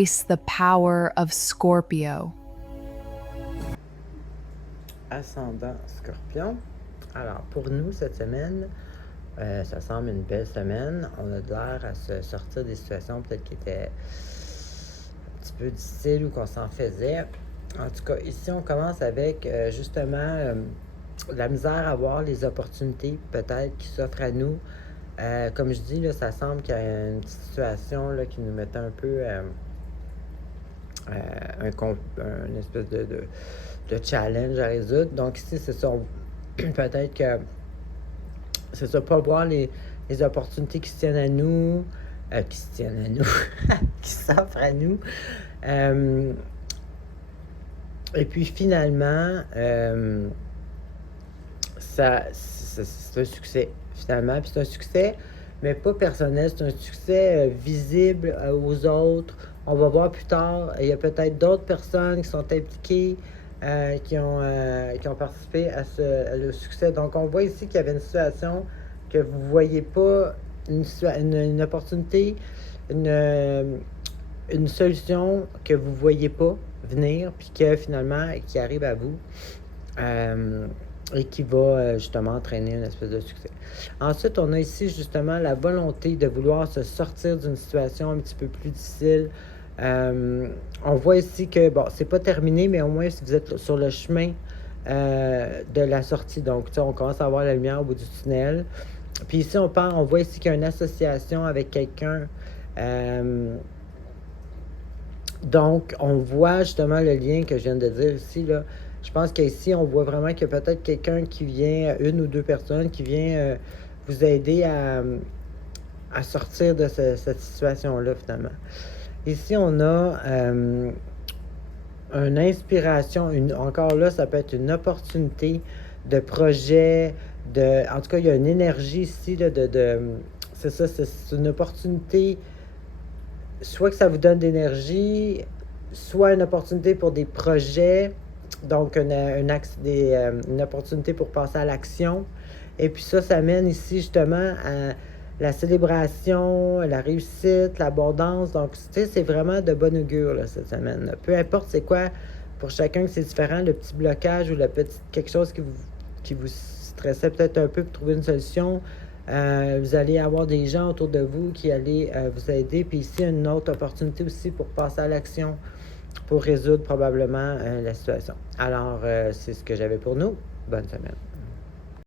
embrace the power of Scorpio. Ascendant Scorpion. Alors, pour nous, cette semaine, ça semble une belle semaine. On a de l'air à se sortir des situations peut-être qui étaient un petit peu difficiles ou qu'on s'en faisait. En tout cas, ici, on commence avec justement la misère à voir les opportunités peut-être qui s'offrent à nous. Comme je dis, là, ça semble qu'il y a une petite situation là, qui nous mettait un peu une espèce de challenge à résoudre. Donc ici, c'est ça. Peut-être que c'est ça, pas voir les opportunités qui se tiennent à nous, qui s'offrent à nous. Et puis finalement, c'est un succès, finalement. Puis c'est un succès, mais pas personnel, c'est un succès visible aux autres. On va voir plus tard, il y a peut-être d'autres personnes qui sont impliquées, qui ont participé à le succès. Donc, on voit ici qu'il y avait une situation que vous ne voyez pas, une opportunité, une solution que vous ne voyez pas venir, puis que finalement, qui arrive à vous. Et qui va justement entraîner une espèce de succès. Ensuite, on a ici justement la volonté de vouloir se sortir d'une situation un petit peu plus difficile. On voit ici que, bon, c'est pas terminé, mais au moins si vous êtes sur le chemin de la sortie, donc on commence à voir la lumière au bout du tunnel. Puis ici, on voit ici qu'il y a une association avec quelqu'un. Donc, on voit justement le lien que je viens de dire ici, là. Je pense qu'ici, on voit vraiment qu'il y a peut-être quelqu'un qui vient, une ou deux personnes qui vient vous aider à sortir de cette situation-là, finalement. Ici, on a une inspiration, encore là, ça peut être une opportunité de projet, en tout cas, il y a une énergie ici, là, c'est ça, c'est une opportunité, soit que ça vous donne d'énergie, soit une opportunité pour des projets, donc une opportunité pour passer à l'action. Et puis ça mène ici justement à la célébration, la réussite, l'abondance. Donc, tu sais, c'est vraiment de bon augure là, cette semaine là. Peu importe c'est quoi, pour chacun c'est différent, le petit blocage ou quelque chose qui vous stressait peut-être un peu pour trouver une solution. Vous allez avoir des gens autour de vous qui allaient vous aider. Puis ici, une autre opportunité aussi pour passer à l'action, pour résoudre probablement la situation. Alors, c'est ce que j'avais pour nous. Bonne semaine.